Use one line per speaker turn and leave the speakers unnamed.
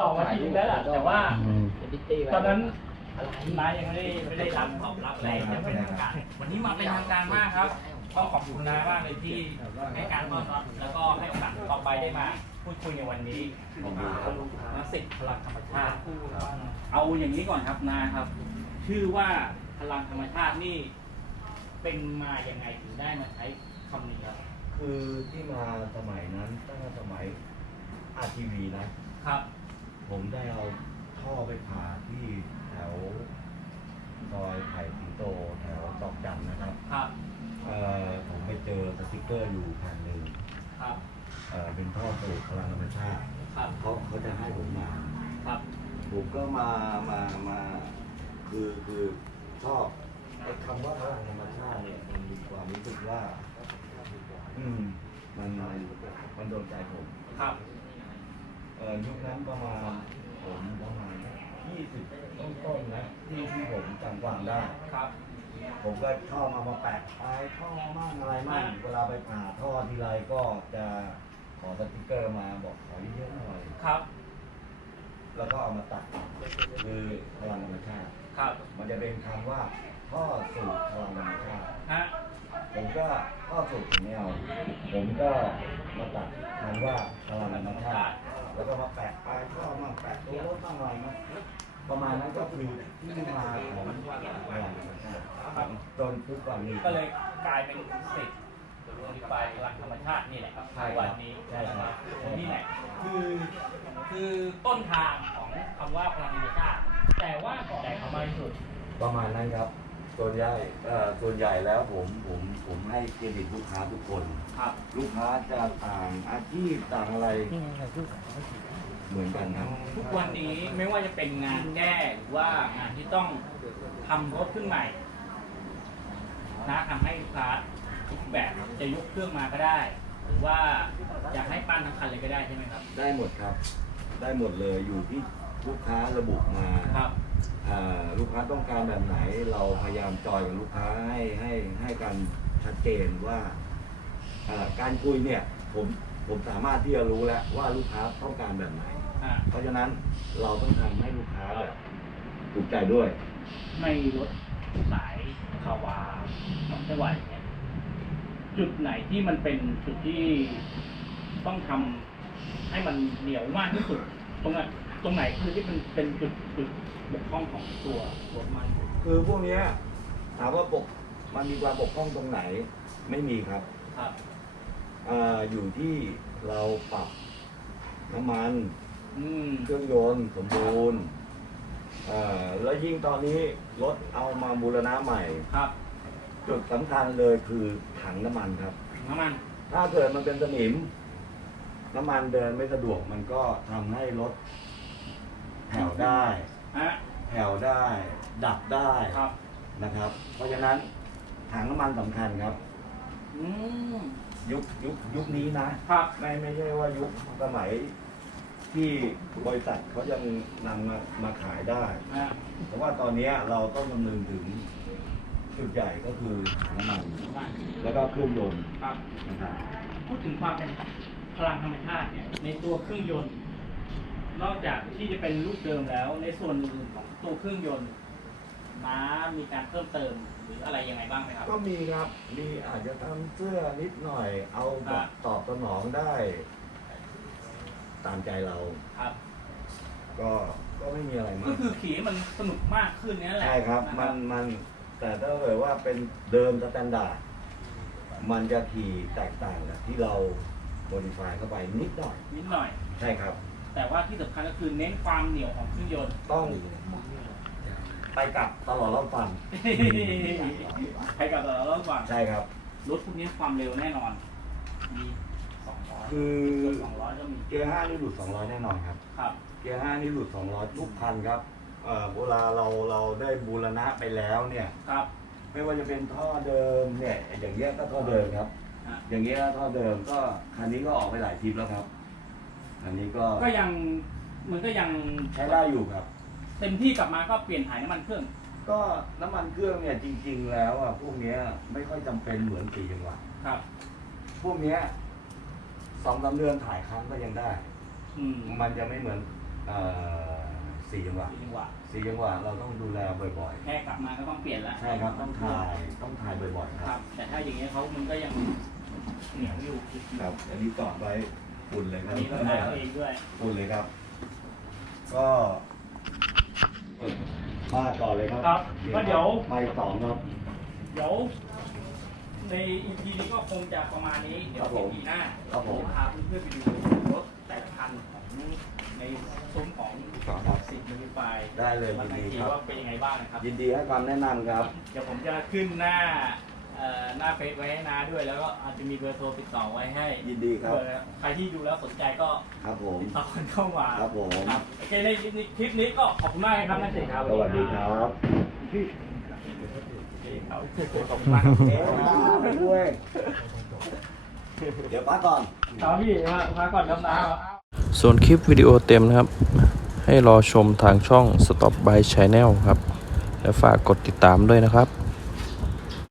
ต่อมาทีนึงแล้วล่ะแต่ว่า
อืม
ตอนนั้นนายยังไม่ได้ไม่ได้รับตอบรับอะไรยังเป็นทางการ วันนี้มาเป็นทางการมากครับต้องขอบคุณนายมากเลยที่ให้การต้อนรับแล้วก็ให้โอกาสต่อไปได้มา พูดคุยในวันนี้นักสิทธิ์พลังธรรมชาติเอาอย่างนี้ก่อนครับนาครับ ชื่อว่าพลังธรรมชาตินี่ เป็นมาอย่างไงถึงได้มาใช้คำนี้ครับ
คือที่มาสมัยนั้นตั้งแต่สมัยอาทีวีนะ
ครับ
ผมได้เอาท่อไปผ่าที่แถวซอยไผ่สิงโตแถวตอกจันนะครับ
ครับ
เอ่อผมไปเจอสติกเกอร์อยู่แผ่นหนึ่ง
ครับ
เอ่อเป็นท่อสูบพลังธรรมชาติ
ครับ
เขาเขาจะให้ผมมา
ครับ
ผมก็มามามาคือคือชอบไอ้คำว่าพลังธรรมชาติเนี่ยมันมีความรู้สึกว่า อืมมันมันมันโดนใจผม
ครับ
เอ่อ ยุคนั้นประมาณผมประมาณยี่สิบต้นๆนะที่ที่ผมจำความได้
ครับ
ผมก็ชอบเอามาแปะปลายท่อมั่งอะไรมั่งเวลาไปผ่าท่อทีไรก็จะขอสติกเกอร์มาบอกขอเยอะๆหน่อย
ครับ
แล้วก็เอามาตัดคือพลังธรรมชาติ
ครับ
มันจะเป็นคำว่าท่อสูบพลังธรรมชาติ
ฮะ
ผมก็ท่อสูบผมไม่เอาผมก็มาตัดคำว่าพลังธรรมชาติ แล้วก็มาแปะปลายท่อมั่งแปะตัวรถบ้างอะไรมั่งประมาณนั้นก็คือที่มาของพลังธรรมชาติจนทุกวันนี้
ก็เลยกลายเป็นสิทธิ์รวมฝ่ายพลังธรรมชาตินี่แหละครับ
ใช่ครับ
วันนี้
ใช่ครับ
นี่แหละคือคือต้นทางของคำว่าพลังธรรมชาติแต่ว่าก่อนแต่คำว่าที่สุด
ประมาณนั้นครับ ส่วนใหญ่เอ่อส่วนใหญ่แล้วผมผมผมให้เครดิตลูกค้าทุกคน
ครับ
ลูกค้าจะต่างอาชีพต่างอะไรเหมือนกันครับ
ทุกวันนี้ไม่ว่าจะเป็นงานแก้หรือว่างานที่ต้องทำรถขึ้นใหม่ นะทำให้ลูกค้าทุกแบบจะยกเครื่องมาก็ได้ หรือว่าอยากให้ปั้นทั้งคันเลยก็ได้ใช่ไหมครับ
ได้หมดครับ ได้หมดเลยอยู่ที่ ลูกค้าระบุมา
ครับ
อ่าลูกค้าต้องการแบบไหน เราพยายามจอยกับลูกค้าให้ให้ให้การชัดเจนว่าอ่าการคุยเนี่ยผมผมสามารถที่จะรู้แล้วว่าลูกค้าต้องการแบบไหน
อ่า
เพราะฉะนั้นเราต้องทำให้ลูกค้าแบบถูกใจด้วย
ในรถสายคาวาหนองไต้หวันเนี่ยจุดไหนที่มันเป็นจุดที่ต้องทำให้มันเหนียวมากที่สุด ตรงไหน ตรงไหนคือที่มันเป็นจุดจุดบกพร่องของตัวรถมัน
คือพวกเนี้ยถามว่าปกมันมีความบกพร่องตรงไหนไม่มีครับ
ครับ
อาอยู่ที่เราปรับน้ำมัน
อืม
เครื่องยนต์สมบูรณ์อ่าแล้วยิ่งตอนนี้รถเอามาบูรณะใหม่
ครับ
จุดสำคัญเลยคือถังน้ำมันครับ
น้ำมัน
ถ้าเกิดมันเป็นสนิม น้ำมันเดินไม่สะดวกมันก็ทำให้รถ แผ่วได้
ฮะ
แผ่วได้ ดับได้
ครับ
นะครับ เพราะฉะนั้นถังน้ำมันสำคัญครับ
อืม
ยุคยุคยุคนี้นะ
ครับ
ไม่ไม่ใช่ว่ายุคสมัยที่บริษัทเขายังนำมามาขายได้
ฮะ
เพราะว่าตอนเนี้ยเราต้องคำนึงถึงจุดใหญ่ก็คือถังน้ำมัน
น้ำมัน
แล้วก็เครื่องยนต์
ครับ
นะครับ
พูดถึงความเป็นพลังธรรมชาติเนี่ยในตัวเครื่องยนต์ นอกจากที่จะเป็นรูปเดิมแล้ว ในส่วนอื่นของตัวเครื่องยนต์ม้ามีการเพิ่มเติมหรืออะไรยังไงบ้างไหมครับ
ก็มีครับ มีอาจจะทำเสื้อนิดหน่อย เอาแบบ
อะ
ตอบสนองได้ ตามใจเรา
ครับ
ก็ก็ไม่มีอะไร
ก็
มาก
คือขี่ให้มันสนุกมากขึ้นนี่แหละ
ใช่ครับ
นะ
มันมันแต่ถ้าเกิดว่าเป็นเดิมสแตนดาร์ดมันจะขี่แตกต่างกับที่เราโมดิฟายเข้าไปนิดหน่อย
นิดหน่อย
ใช่ครับ
แต่ว่าที่สำคัญก็คือเน้นความเหนียวของเครื่องยนต์
ต้องไปกลับตลอดรอบฟัน
ให้กับเราเริ่มก่อน
ใช่ครับ
รถพวกนี้ความเร็วแน่นอน มีสองร้อย
คือ
สองร้อยก็มี
เกียร์ห้านี่หลุด200แน่นอนครับ
ครับ
เกียร์ห้านี่หลุด200ทุกคันครับเอ่อเวลาเราเราได้บูรณะไปแล้วเนี่ย
ครับ
ไม่ว่าจะเป็นท่อเดิมเนี่ย อย่างเงี้ยก็ท่อเดิมครับ
ฮะ
อย่างเงี้ยท่อเดิมก็คันนี้ก็ออกไปหลายทริปแล้วครับ คันนี้ก็
ก็ยังมันก็ยัง
ใช้ได้อยู่ครับ
เต็มที่กลับมาก็เปลี่ยนถ่ายน้ำมันเครื่อง
ก็น้ำมันเครื่องเนี่ยจริง ๆ แล้วอะพวกเนี้ยไม่ค่อยจำเป็นเหมือนสี่จังหวะ
ครับ
พวกเนี้ยสองสามเดือนถ่ายครั้งก็ยังได้
อืม
มันจะไม่เหมือนเอ่อสี่จังหวะ
จังหวะ
สี่จังหวะเราต้องดูแลบ่อย
แค่กลับมาก็ต้องเปลี่ยนแล้ว
ๆใช่ครับต้องถ่ายต้องถ่ายบ่อยๆค
ค
รั
รับ บ แต่ถ้าอย่างเงี้ยเขามันก็ยังเหนียวอยู่
ครับ อันนี้จอดไว้ ฝุ่นเลยค
อั
รั
น
บ
นี้เราได้เอาเองด้วย
ฝุ่นเลยครับ ก็มาก่อนเลยครับ
ครับก็เดี๋ยว
ไปสองครับ
เดี๋ยว ใน EP นี้ก็คงจะประมาณนี้เดี๋ยว
ครับผม
EP หน้า
ครับผม
พาเพื่อนๆไปดูรถแต่ละคันของในซุ้มของ
ครับ
สิบมิลลิไฟ
ได้เลย
มา
ยิน
ใน
ดี
ที
ครับ
ว่าเป็นยังไงบ้างนะครับ
ยินดีให้ความแนะนำครับ
เดี๋ยวผมจะขึ้นหน้า เอ่อหน้าเฟซไว้ให้นาด้วย แล้วก็อาจจะมีเบอร์โทรติดต่อไว้ให้
ยินดีครับ
เผื่อใครที่ดูแล้วสนใจก็
ครับผม
ติดต่อกันเข้ามา
ครับผม
ครับโอเคในคลิปนี้ก็ขอบคุณมากครับนักเตะครับ
สวัสดีครับ
ขอบคุณมากครับ
เอ๊ะมาด้วย เดี๋ยวพักก่อน
ครับพี่มามาก่อนครับนา
ส่วนคลิปวิดีโอเต็มนะครับ ให้รอชมทางช่อง Stop by Channel ครับ และฝากกดติดตามด้วยนะครับ